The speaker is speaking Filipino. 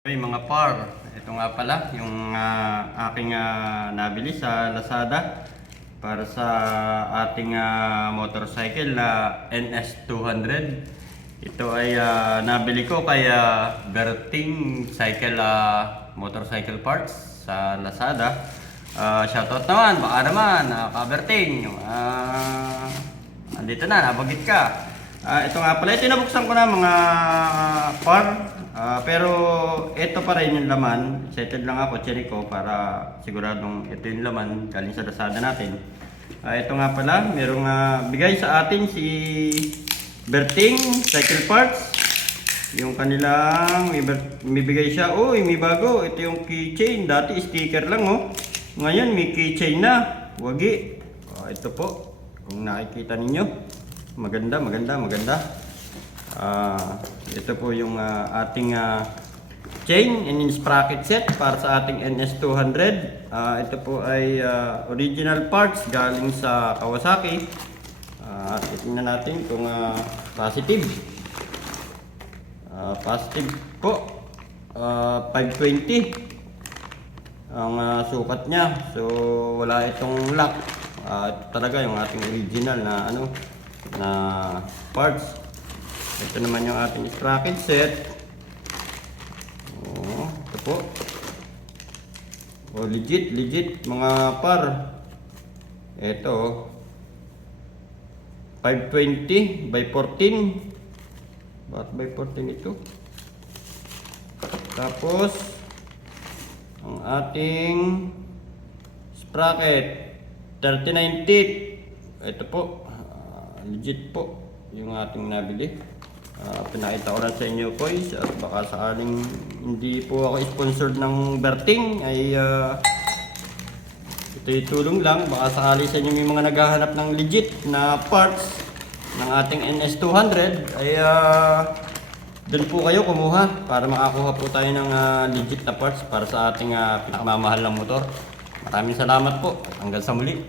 Okay mga par, ito nga pala yung aking nabili sa Lazada para sa ating motorcycle na NS200. Ito ay nabili ko kay Berting Cycle Motorcycle Parts sa Lazada. Shoutout naman, baka naman, ka-Berting, andito na, nabagit ka. Ito nga pala, ito nabuksan ko na mga par. Pero ito pa rin yung laman. Excited lang ako, cherry ko, para siguradong ito yung laman galing sa Lazada natin. Ito nga pala, merong bigay sa atin si Berting Cycle Parts. Yung kanilang may bigay siya. Uy, may bago. Ito yung keychain. Dati sticker lang, oh. Ngayon may keychain na. Wagi. Ito po. Kung nakikita ninyo. Maganda. Ito po yung ating chain and sprocket set para sa ating NS200. Ito po ay original parts galing sa Kawasaki. Tingnan natin kung positive. Positive po. 520 ang sukat niya. So wala itong lock. Ito talaga yung ating original na parts. Ito naman yung ating sprocket set. Ito po. Legit mga par. Ito 520 by 14. Bakit by 14 ito? Tapos ang ating sprocket 39 teeth. Ito po. Legit po yung ating nabili. Pinakita ko lang sa inyo, boys, at baka sakaling hindi po ako sponsored ng Berting ay ito itulong lang. Baka sakali sa inyo may mga naghahanap ng legit na parts ng ating NS200 ay doon po kayo kumuha para makakuha po tayo ng legit na parts para sa ating pinakamamahal ng motor. Maraming salamat po. Hanggang sa muli.